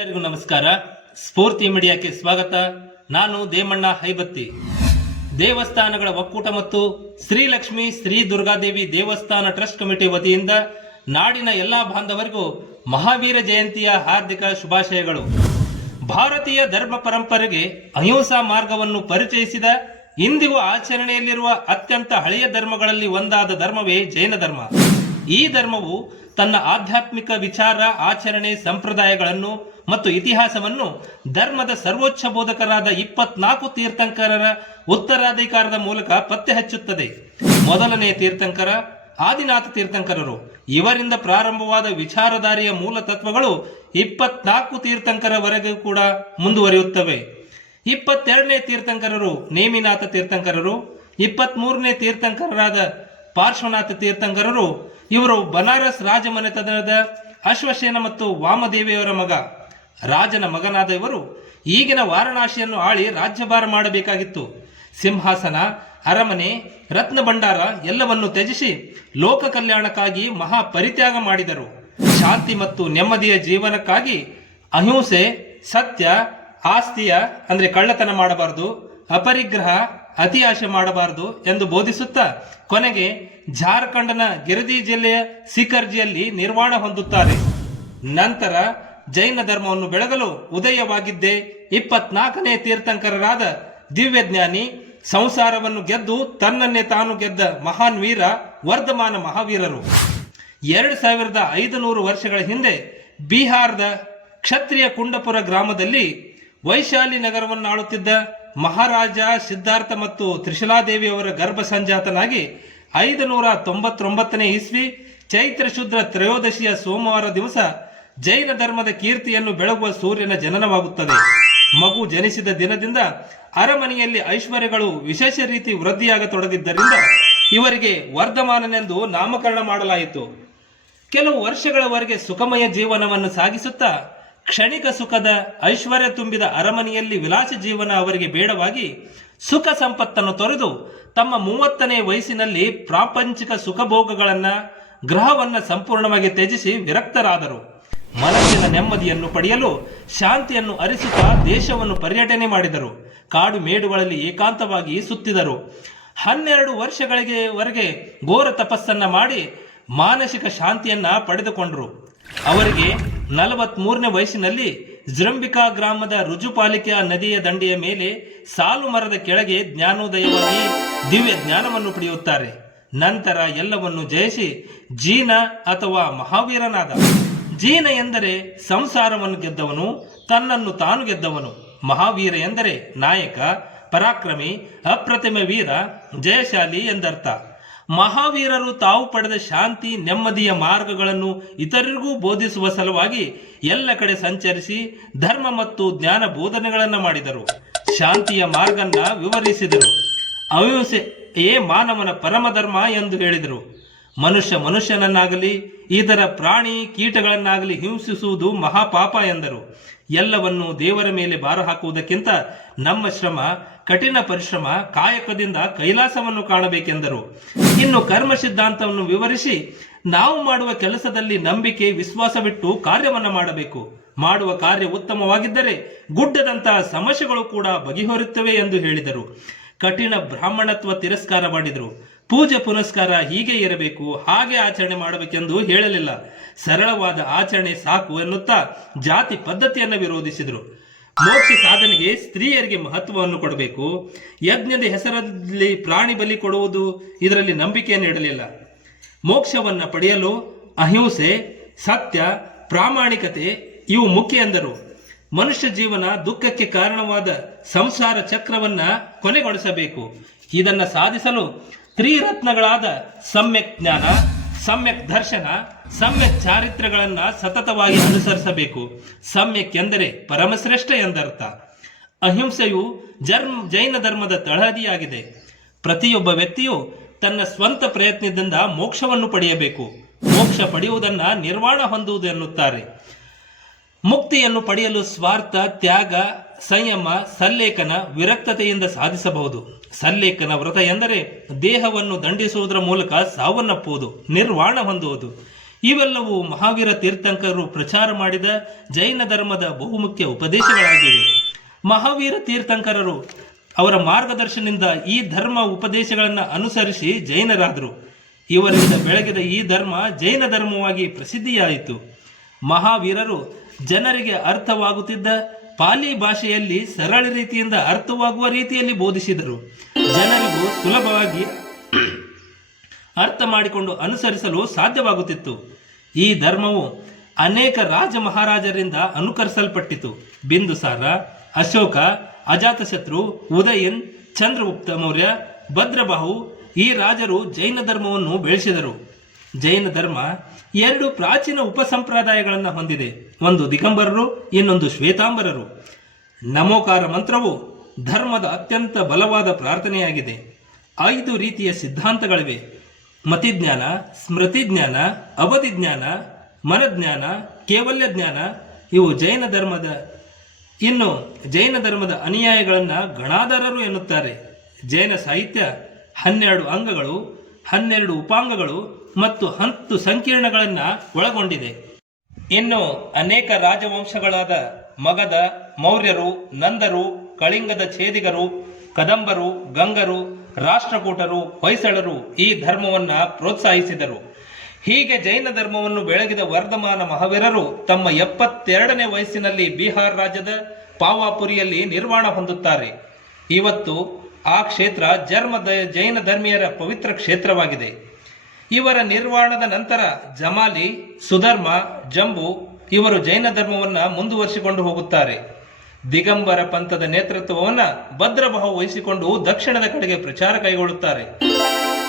ಎಲ್ಲರಿಗೂ ನಮಸ್ಕಾರ. ಸ್ಫೂರ್ತಿ ಮೀಡಿಯಾಕ್ಕೆ ಸ್ವಾಗತ. ನಾನು ದೇಮಣ್ಣ ಹೈಬತ್ತಿ. ದೇವಸ್ಥಾನಗಳ ಒಕ್ಕೂಟ ಮತ್ತು ಶ್ರೀಲಕ್ಷ್ಮಿ ಶ್ರೀ ದುರ್ಗಾದೇವಿ ದೇವಸ್ಥಾನ ಟ್ರಸ್ಟ್ ಕಮಿಟಿ ವತಿಯಿಂದ ನಾಡಿನ ಎಲ್ಲಾ ಬಾಂಧವರಿಗೂ ಮಹಾವೀರ ಜಯಂತಿಯ ಹಾರ್ದಿಕ ಶುಭಾಶಯಗಳು. ಭಾರತೀಯ ಧರ್ಮ ಪರಂಪರೆಗೆ ಅಹಿಂಸಾ ಮಾರ್ಗವನ್ನು ಪರಿಚಯಿಸಿದ ಇಂದಿಗೂ ಆಚರಣೆಯಲ್ಲಿರುವ ಅತ್ಯಂತ ಹಳೆಯ ಧರ್ಮಗಳಲ್ಲಿ ಒಂದಾದ ಧರ್ಮವೇ ಜೈನ ಧರ್ಮ. ಈ ಧರ್ಮವು ತನ್ನ ಆಧ್ಯಾತ್ಮಿಕ ವಿಚಾರ, ಆಚರಣೆ, ಸಂಪ್ರದಾಯಗಳನ್ನು ಮತ್ತು ಇತಿಹಾಸವನ್ನು ಧರ್ಮದ ಸರ್ವೋಚ್ಚ ಬೋಧಕರಾದ ಇಪ್ಪತ್ನಾಲ್ಕು ತೀರ್ಥಂಕರರ ಉತ್ತರಾಧಿಕಾರದ ಮೂಲಕ ಪತ್ತೆ ಹಚ್ಚುತ್ತದೆ ಮೊದಲನೇ ತೀರ್ಥಂಕರ, ಆದಿನಾಥ ತೀರ್ಥಂಕರರು. ಇವರಿಂದ ಪ್ರಾರಂಭವಾದ ವಿಚಾರಧಾರಿಯ ಮೂಲ ತತ್ವಗಳು ಇಪ್ಪತ್ನಾಲ್ಕು ತೀರ್ಥಂಕರವರೆಗೂ ಕೂಡ ಮುಂದುವರಿಯುತ್ತವೆ. ಇಪ್ಪತ್ತೆರಡನೇ ತೀರ್ಥಂಕರರು ನೇಮಿನಾಥ ತೀರ್ಥಂಕರರು. ಇಪ್ಪತ್ಮೂರನೇ ತೀರ್ಥಂಕರರಾದ ಪಾರ್ಶ್ವನಾಥ ತೀರ್ಥಂಕರರು, ಇವರು ಬನಾರಸ್ ರಾಜಮನೆತನದ ಅಶ್ವಸೇನ ಮತ್ತು ವಾಮದೇವಿಯವರ ಮಗ. ರಾಜನ ಮಗನಾದ ಇವರು ಈಗಿನ ವಾರಣಾಸಿಯನ್ನು ಆಳಿ ರಾಜ್ಯಭಾರ ಮಾಡಬೇಕಾಗಿತ್ತು. ಸಿಂಹಾಸನ, ಅರಮನೆ, ರತ್ನ ಭಂಡಾರ ಎಲ್ಲವನ್ನು ತ್ಯಜಿಸಿ ಲೋಕ ಕಲ್ಯಾಣಕ್ಕಾಗಿ ಮಹಾ ಪರಿತ್ಯಾಗ ಮಾಡಿದರು. ಶಾಂತಿ ಮತ್ತು ನೆಮ್ಮದಿಯ ಜೀವನಕ್ಕಾಗಿ ಅಹಿಂಸೆ, ಸತ್ಯ, ಆಸ್ತಿಯ, ಅಂದ್ರೆ ಕಳ್ಳತನ ಮಾಡಬಾರದು, ಅಪರಿಗ್ರಹ ಅತಿ ಆಶೆ ಮಾಡಬಾರದು ಎಂದು ಬೋಧಿಸುತ್ತಾ ಕೊನೆಗೆ ಜಾರ್ಖಂಡ್ನ ಗಿರಿದಿ ಜಿಲ್ಲೆಯ ಸಿಕರ್ಜಿಯಲ್ಲಿ ನಿರ್ವಾಣ ಹೊಂದುತ್ತಾರೆ. ನಂತರ ಜೈನ ಧರ್ಮವನ್ನು ಬೆಳಗಲು ಉದಯವಾಗಿದ್ದೇ ಇಪ್ಪತ್ನಾಲ್ಕನೇ ತೀರ್ಥಂಕರರಾದ ದಿವ್ಯಜ್ಞಾನಿ ಸಂಸಾರವನ್ನು ಗೆದ್ದು ತನ್ನನ್ನೇ ತಾನು ಗೆದ್ದ ಮಹಾನ್ ವೀರ, ವರ್ಧಮಾನ ಮಹಾವೀರರು. ಎರಡು ಸಾವಿರದ ಐದು ನೂರು ವರ್ಷಗಳ ಹಿಂದೆ ಬಿಹಾರದ ಕ್ಷತ್ರಿಯ ಕುಂಡಪುರ ಗ್ರಾಮದಲ್ಲಿ ವೈಶಾಲಿ ನಗರವನ್ನು ಆಳುತ್ತಿದ್ದ ಮಹಾರಾಜ ಸಿದ್ಧಾರ್ಥ ಮತ್ತು ತ್ರಿಶಲಾದೇವಿಯವರ ಗರ್ಭ ಸಂಜಾತನಾಗಿ ಐದು ನೂರ ತೊಂಬತ್ತೊಂಬತ್ತನೇ ಇಸ್ವಿ ಚೈತ್ರ ಶುದ್ಧ ತ್ರಯೋದಶಿಯ ಸೋಮವಾರ ದಿವಸ ಜೈನ ಧರ್ಮದ ಕೀರ್ತಿಯನ್ನು ಬೆಳಗುವ ಸೂರ್ಯನ ಜನನವಾಗುತ್ತದೆ. ಮಗು ಜನಿಸಿದ ದಿನದಿಂದ ಅರಮನೆಯಲ್ಲಿ ಐಶ್ವರ್ಯಗಳು ವಿಶೇಷ ರೀತಿ ವೃದ್ಧಿಯಾಗತೊಡಗಿದ್ದರಿಂದ ಇವರಿಗೆ ವರ್ಧಮಾನನೆಂದು ನಾಮಕರಣ ಮಾಡಲಾಯಿತು. ಕೆಲವು ವರ್ಷಗಳವರೆಗೆ ಸುಖಮಯ ಜೀವನವನ್ನು ಸಾಗಿಸುತ್ತಾ ಕ್ಷಣಿಕ ಸುಖದ ಐಶ್ವರ್ಯ ತುಂಬಿದ ಅರಮನೆಯಲ್ಲಿ ವಿಲಾಸ ಜೀವನ ಅವರಿಗೆ ಬೇಡವಾಗಿ ಸುಖ ಸಂಪತ್ತನ್ನು ತೊರೆದು ತಮ್ಮ ಮೂವತ್ತನೇ ವಯಸ್ಸಿನಲ್ಲಿ ಪ್ರಾಪಂಚಿಕ ಸುಖಭೋಗಗಳನ್ನ, ಗ್ರಹವನ್ನ ಸಂಪೂರ್ಣವಾಗಿ ತ್ಯಜಿಸಿ ವಿರಕ್ತರಾದರು. ಮನಸ್ಸಿನ ನೆಮ್ಮದಿಯನ್ನು ಪಡೆಯಲು ಶಾಂತಿಯನ್ನು ಅರಿಸುತ್ತಾ ದೇಶವನ್ನು ಪರ್ಯಟನೆ ಮಾಡಿದರು. ಕಾಡು ಮೇಡುಗಳಲ್ಲಿ ಏಕಾಂತವಾಗಿ ಸುತ್ತಿದರು. ಹನ್ನೆರಡು ವರ್ಷಗಳಿಗೆ ವರೆಗೆ ಘೋರ ತಪಸ್ಸನ್ನ ಮಾಡಿ ಮಾನಸಿಕ ಶಾಂತಿಯನ್ನ ಪಡೆದುಕೊಂಡರು. ಅವರಿಗೆ ನಲವತ್ಮೂರನೇ ವಯಸ್ಸಿನಲ್ಲಿ ಜೃಂಬಿಕಾ ಗ್ರಾಮದ ರುಜುಪಾಲಿಕೆಯ ನದಿಯ ದಂಡೆಯ ಮೇಲೆ ಸಾಲು ಮರದ ಕೆಳಗೆ ಜ್ಞಾನೋದಯವಾಗಿ ದಿವ್ಯ ಜ್ಞಾನವನ್ನು ಪಡೆಯುತ್ತಾರೆ. ನಂತರ ಎಲ್ಲವನ್ನು ಜಯಿಸಿ ಜೀನ ಅಥವಾ ಮಹಾವೀರನಾದ ಜೀನ ಎಂದರೆ ಸಂಸಾರವನ್ನು ಗೆದ್ದವನು, ತನ್ನನ್ನು ತಾನು ಗೆದ್ದವನು. ಮಹಾವೀರ ಎಂದರೆ ನಾಯಕ, ಪರಾಕ್ರಮಿ, ಅಪ್ರತಿಮ ವೀರ, ಜಯಶಾಲಿ ಎಂದರ್ಥ. ಮಹಾವೀರರು ತಾವು ಪಡೆದ ಶಾಂತಿ, ನೆಮ್ಮದಿಯ ಮಾರ್ಗಗಳನ್ನು ಇತರರಿಗೂ ಬೋಧಿಸುವ ಸಲುವಾಗಿ ಎಲ್ಲ ಕಡೆ ಸಂಚರಿಸಿ ಧರ್ಮ ಮತ್ತು ಜ್ಞಾನ ಬೋಧನೆಗಳನ್ನು ಮಾಡಿದರು. ಶಾಂತಿಯ ಮಾರ್ಗನ್ನ ವಿವರಿಸಿದರು. ಅಹಿಂಸೆಯೇ ಮಾನವನ ಪರಮಧರ್ಮ ಎಂದು ಹೇಳಿದರು. ಮನುಷ್ಯ ಮನುಷ್ಯನನ್ನಾಗಲಿ ಇದರ ಪ್ರಾಣಿ ಕೀಟಗಳನ್ನಾಗಲಿ ಹಿಂಸಿಸುವುದು ಮಹಾಪಾಪ ಎಂದರು. ಎಲ್ಲವನ್ನು ದೇವರ ಮೇಲೆ ಭಾರ ಹಾಕುವುದಕ್ಕಿಂತ ನಮ್ಮ ಶ್ರಮ ಕಠಿಣ ಪರಿಶ್ರಮ, ಕಾಯಕದಿಂದ ಕೈಲಾಸವನ್ನು ಕಾಣಬೇಕೆಂದರು. ಇನ್ನು ಕರ್ಮ ಸಿದ್ಧಾಂತವನ್ನು ವಿವರಿಸಿ, ನಾವು ಮಾಡುವ ಕೆಲಸದಲ್ಲಿ ನಂಬಿಕೆ ವಿಶ್ವಾಸವಿಟ್ಟು ಕಾರ್ಯವನ್ನು ಮಾಡಬೇಕು. ಮಾಡುವ ಕಾರ್ಯ ಉತ್ತಮವಾಗಿದ್ದರೆ ಗುಡ್ಡದಂತಹ ಸಮಸ್ಯೆಗಳು ಕೂಡ ಬಗೆಹರಿಯುತ್ತವೆ ಎಂದು ಹೇಳಿದರು. ಕಠಿಣ ಬ್ರಾಹ್ಮಣತ್ವ ತಿರಸ್ಕಾರ ಮಾಡಿದರು. ಪೂಜೆ ಪುನಸ್ಕಾರ ಹೀಗೆ ಇರಬೇಕು, ಹಾಗೆ ಆಚರಣೆ ಮಾಡಬೇಕೆಂದು ಹೇಳಲಿಲ್ಲ. ಸರಳವಾದ ಆಚರಣೆ ಸಾಕು ಎನ್ನುತ್ತಾ ಜಾತಿ ಪದ್ಧತಿಯನ್ನು ವಿರೋಧಿಸಿದರು. ಮೋಕ್ಷ ಸಾಧನೆಗೆ ಸ್ತ್ರೀಯರಿಗೆ ಮಹತ್ವವನ್ನು ಕೊಡಬೇಕು. ಯಜ್ಞದ ಹೆಸರಲ್ಲಿ ಪ್ರಾಣಿ ಬಲಿ ಕೊಡುವುದು ಇದರಲ್ಲಿ ನಂಬಿಕೆಯನ್ನು ಇಡಲಿಲ್ಲ ಮೋಕ್ಷವನ್ನು ಪಡೆಯಲು ಅಹಿಂಸೆ, ಸತ್ಯ, ಪ್ರಾಮಾಣಿಕತೆ ಇವು ಮುಖ್ಯ ಎಂದರು. ಮನುಷ್ಯ ಜೀವನ ದುಃಖಕ್ಕೆ ಕಾರಣವಾದ ಸಂಸಾರ ಚಕ್ರವನ್ನ ಕೊನೆಗೊಳಿಸಬೇಕು. ಇದನ್ನ ಸಾಧಿಸಲು ತ್ರಿರತ್ನಗಳಾದ ಸಮ್ಯಕ್ ಜ್ಞಾನ, ಸಮ್ಯಕ್ ದರ್ಶನ ಸಮ್ಯಕ್ ಚಾರಿತ್ರ್ಯಗಳನ್ನ ಸತತವಾಗಿ ಅನುಸರಿಸಬೇಕು. ಸಮ್ಯಕ್ ಎಂದರೆ ಪರಮಶ್ರೇಷ್ಠ ಎಂದರ್ಥ. ಅಹಿಂಸೆಯು ಜರ್ಮ್, ಜೈನ ಧರ್ಮದ ತಳಹದಿಯಾಗಿದೆ. ಪ್ರತಿಯೊಬ್ಬ ವ್ಯಕ್ತಿಯು ತನ್ನ ಸ್ವಂತ ಪ್ರಯತ್ನದಿಂದ ಮೋಕ್ಷವನ್ನು ಪಡೆಯಬೇಕು. ಮೋಕ್ಷ ಪಡೆಯುವುದನ್ನ ನಿರ್ವಾಣ ಹೊಂದುವುದು ಎನ್ನುತ್ತಾರೆ. ಮುಕ್ತಿಯನ್ನು ಪಡೆಯಲು ಸ್ವಾರ್ಥ, ತ್ಯಾಗ, ಸಂಯಮ, ಸಲ್ಲೇಖನ ವಿರಕ್ತತೆಯಿಂದ ಸಾಧಿಸಬಹುದು. ಸಲ್ಲೇಖನ ವ್ರತ ಎಂದರೆ ದೇಹವನ್ನು ದಂಡಿಸುವುದರ ಮೂಲಕ ಸಾವನ್ನಪ್ಪುವುದು, ನಿರ್ವಾಣ ಹೊಂದುವುದು. ಇವೆಲ್ಲವೂ ಮಹಾವೀರ ತೀರ್ಥಂಕರು ಪ್ರಚಾರ ಮಾಡಿದ ಜೈನ ಧರ್ಮದ ಬಹುಮುಖ್ಯ ಉಪದೇಶಗಳಾಗಿವೆ. ಮಹಾವೀರ ತೀರ್ಥಂಕರರು ಅವರ ಮಾರ್ಗದರ್ಶನದಿಂದ ಈ ಧರ್ಮ ಉಪದೇಶಗಳನ್ನು ಅನುಸರಿಸಿ ಜೈನರಾದರು. ಇವರಿಂದ ಬೆಳಗಿದ ಈ ಧರ್ಮ ಜೈನ ಧರ್ಮವಾಗಿ ಪ್ರಸಿದ್ಧಿಯಾಯಿತು. ಮಹಾವೀರರು ಜನರಿಗೆ ಅರ್ಥವಾಗುತ್ತಿದ್ದ ಪಾಲಿ ಭಾಷೆಯಲ್ಲಿ ಸರಳ ರೀತಿಯಿಂದ ಅರ್ಥವಾಗುವ ರೀತಿಯಲ್ಲಿ ಬೋಧಿಸಿದರು. ಜನರಿಗೂ ಸುಲಭವಾಗಿ ಅರ್ಥ ಮಾಡಿಕೊಂಡು ಅನುಸರಿಸಲು ಸಾಧ್ಯವಾಗುತ್ತಿತ್ತು. ಈ ಧರ್ಮವು ಅನೇಕ ರಾಜ ಮಹಾರಾಜರಿಂದ ಅನುಕರಿಸಲ್ಪಟ್ಟಿತು ಬಿಂದುಸಾರ ಅಶೋಕ, ಅಜಾತಶತ್ರು, ಉದಯನ್, ಚಂದ್ರಗುಪ್ತ ಮೌರ್ಯ, ಭದ್ರಬಾಹು ಈ ರಾಜರು ಜೈನ ಧರ್ಮವನ್ನು ಬೆಳೆಸಿದರು. ಜೈನ ಧರ್ಮ ಎರಡು ಪ್ರಾಚೀನ ಉಪಸಂಪ್ರದಾಯಗಳನ್ನು ಹೊಂದಿದೆ. ಒಂದು ದಿಗಂಬರರು, ಇನ್ನೊಂದು ಶ್ವೇತಾಂಬರರು. ನಮೋಕಾರ ಮಂತ್ರವು ಧರ್ಮದ ಅತ್ಯಂತ ಬಲವಾದ ಪ್ರಾರ್ಥನೆಯಾಗಿದೆ. ಐದು ರೀತಿಯ ಸಿದ್ಧಾಂತಗಳಿವೆ. ಮತಿಜ್ಞಾನ, ಸ್ಮೃತಿಜ್ಞಾನ ಅವಧಿ ಜ್ಞಾನ ಮನಜ್ಞಾನ, ಕೇವಲ್ಯ ಜ್ಞಾನ, ಇವು ಜೈನ ಧರ್ಮದ, ಇನ್ನು ಜೈನ ಧರ್ಮದ ಅನುಯಾಯಿಗಳನ್ನು ಗಣಾಧಾರರು ಎನ್ನುತ್ತಾರೆ. ಜೈನ ಸಾಹಿತ್ಯ ಹನ್ನೆರಡು ಅಂಗಗಳು, ಹನ್ನೆರಡು ಉಪಾಂಗಗಳು ಮತ್ತು ಹತ್ತು ಸಂಕೀರ್ಣಗಳನ್ನು ಒಳಗೊಂಡಿದೆ. ಇನ್ನು ಅನೇಕ ರಾಜವಂಶಗಳಾದ ಮಗದ, ಮೌರ್ಯರು, ನಂದರು, ಕಳಿಂಗದ ಛೇದಿಗರು, ಕದಂಬರು, ಗಂಗರು ರಾಷ್ಟ್ರಕೂಟರು, ಹೊಯ್ಸಳರು ಈ ಧರ್ಮವನ್ನ ಪ್ರೋತ್ಸಾಹಿಸಿದರು. ಹೀಗೆ ಜೈನ ಧರ್ಮವನ್ನು ಬೆಳಗಿದ ವರ್ಧಮಾನ ಮಹಾವೀರರು ತಮ್ಮ ಎಪ್ಪತ್ತೆರಡನೇ ವಯಸ್ಸಿನಲ್ಲಿ ಬಿಹಾರ್ ರಾಜ್ಯದ ಪಾವಾಪುರಿಯಲ್ಲಿ ನಿರ್ವಾಣ ಹೊಂದುತ್ತಾರೆ. ಇವತ್ತು ಆ ಕ್ಷೇತ್ರ ಜರ್ಮ ಜೈನ ಧರ್ಮೀಯರ ಪವಿತ್ರ ಕ್ಷೇತ್ರವಾಗಿದೆ. ಇವರ ನಿರ್ವಾಣದ ನಂತರ ಜಮಾಲಿ, ಸುಧರ್ಮ, ಜಂಬು ಇವರು ಜೈನ ಧರ್ಮವನ್ನ ಮುಂದುವರಿಸಿಕೊಂಡು ಹೋಗುತ್ತಾರೆ. ದಿಗಂಬರ ಪಂಥದ ನೇತೃತ್ವವನ್ನ ಭದ್ರಬಾಹು ವಹಿಸಿಕೊಂಡು ದಕ್ಷಿಣದ ಕಡೆಗೆ ಪ್ರಚಾರ ಕೈಗೊಳ್ಳುತ್ತಾರೆ.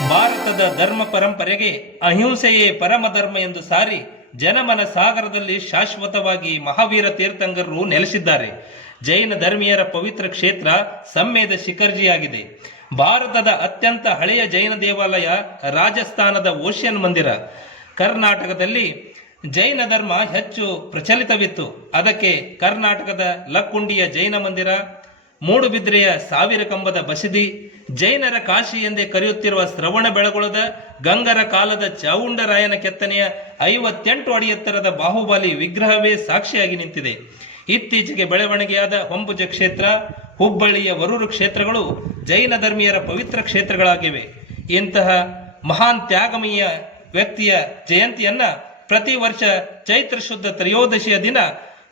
ಭಾರತದ ಧರ್ಮ ಪರಂಪರೆಗೆ ಅಹಿಂಸೆಯೇ ಪರಮ ಧರ್ಮ ಎಂದು ಸಾರಿ ಜನಮನ ಸಾಗರದಲ್ಲಿ ಶಾಶ್ವತವಾಗಿ ಮಹಾವೀರ ತೀರ್ಥಂಗರರು ನೆಲೆಸಿದ್ದಾರೆ. ಜೈನ ಧರ್ಮೀಯರ ಪವಿತ್ರ ಕ್ಷೇತ್ರ ಸಮ್ಮೇದ ಶಿಖರ್ಜಿಯಾಗಿದೆ. ಭಾರತದ ಅತ್ಯಂತ ಹಳೆಯ ಜೈನ ದೇವಾಲಯ ರಾಜಸ್ಥಾನದ ಓಷಿಯನ್ ಮಂದಿರ. ಕರ್ನಾಟಕದಲ್ಲಿ ಜೈನ ಧರ್ಮ ಹೆಚ್ಚು ಪ್ರಚಲಿತವಿತ್ತು. ಅದಕ್ಕೆ ಕರ್ನಾಟಕದ ಲಕ್ಕುಂಡಿಯ ಜೈನ ಮಂದಿರ, ಮೂಡುಬಿದ್ರೆಯ ಸಾವಿರ ಕಂಬದ ಬಸದಿ, ಜೈನರ ಕಾಶಿ ಎಂದೇ ಕರೆಯುತ್ತಿರುವ ಶ್ರವಣ ಬೆಳಗೊಳದ ಗಂಗರ ಕಾಲದ ಚಾವುಂಡರಾಯನ ಕೆತ್ತನೆಯ ಐವತ್ತೆಂಟು ಅಡಿ ಎತ್ತರದ ಬಾಹುಬಲಿ ವಿಗ್ರಹವೇ ಸಾಕ್ಷಿಯಾಗಿ ನಿಂತಿದೆ. ಇತ್ತೀಚೆಗೆ ಬೆಳವಣಿಗೆಯಾದ ಹೊಂಬುಜ ಕ್ಷೇತ್ರ, ಹುಬ್ಬಳ್ಳಿಯ ವರೂರು ಕ್ಷೇತ್ರಗಳು ಜೈನ ಧರ್ಮೀಯರ ಪವಿತ್ರ ಕ್ಷೇತ್ರಗಳಾಗಿವೆ. ಇಂತಹ ಮಹಾನ್ ತ್ಯಾಗಮೀಯ ವ್ಯಕ್ತಿಯ ಜಯಂತಿಯನ್ನ ಪ್ರತಿ ವರ್ಷ ಚೈತ್ರ ಶುದ್ಧ ತ್ರಯೋದಶಿಯ ದಿನ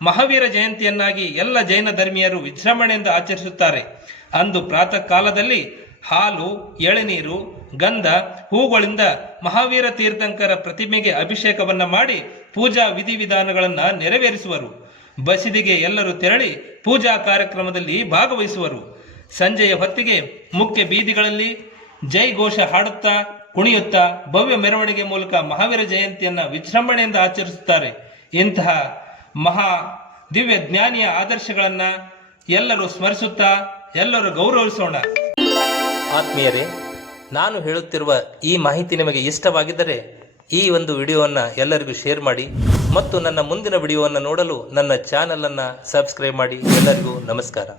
ಮಹಾವೀರ ಜಯಂತಿಯನ್ನಾಗಿ ಎಲ್ಲ ಜೈನ ಧರ್ಮೀಯರು ವಿಜೃಂಭಣೆಯಿಂದ ಆಚರಿಸುತ್ತಾರೆ. ಅಂದು ಪ್ರಾತಃ ಕಾಲದಲ್ಲಿ ಹಾಲು, ಎಳೆನೀರು, ಗಂಧ, ಹೂಗಳಿಂದ ಮಹಾವೀರ ತೀರ್ಥಂಕರ ಪ್ರತಿಮೆಗೆ ಅಭಿಷೇಕವನ್ನ ಮಾಡಿ ಪೂಜಾ ವಿಧಿವಿಧಾನಗಳನ್ನು ನೆರವೇರಿಸುವರು. ಬಸಿದಿಗೆ ಎಲ್ಲರೂ ತೆರಳಿ ಪೂಜಾ ಕಾರ್ಯಕ್ರಮದಲ್ಲಿ ಭಾಗವಹಿಸುವರು. ಸಂಜೆಯ ಹೊತ್ತಿಗೆ ಮುಖ್ಯ ಬೀದಿಗಳಲ್ಲಿ ಜೈ ಘೋಷ ಹಾಡುತ್ತಾ ಕುಣಿಯುತ್ತಾ ಭವ್ಯ ಮೆರವಣಿಗೆ ಮೂಲಕ ಮಹಾವೀರ ಜಯಂತಿಯನ್ನ ವಿಜೃಂಭಣೆಯಿಂದ ಆಚರಿಸುತ್ತಾರೆ. ಇಂತಹ ಮಹಾ ದಿವ್ಯ ಜ್ಞಾನಿಯ ಆದರ್ಶಗಳನ್ನ ಎಲ್ಲರೂ ಸ್ಮರಿಸುತ್ತಾ, ಎಲ್ಲರೂ ಗೌರವಿಸೋಣ. ಆತ್ಮೀಯರೇ, ನಾನು ಹೇಳುತ್ತಿರುವ ಈ ಮಾಹಿತಿ ನಿಮಗೆ ಇಷ್ಟವಾಗಿದ್ದರೆ ಈ ಒಂದು ವಿಡಿಯೋವನ್ನು ಎಲ್ಲರಿಗೂ ಶೇರ್ ಮಾಡಿ ಮತ್ತು ನನ್ನ ಮುಂದಿನ ವಿಡಿಯೋವನ್ನು ನೋಡಲು ನನ್ನ ಚಾನಲನ್ನು ಸಬ್ಸ್ಕ್ರೈಬ್ ಮಾಡಿ. ಎಲ್ಲರಿಗೂ ನಮಸ್ಕಾರ.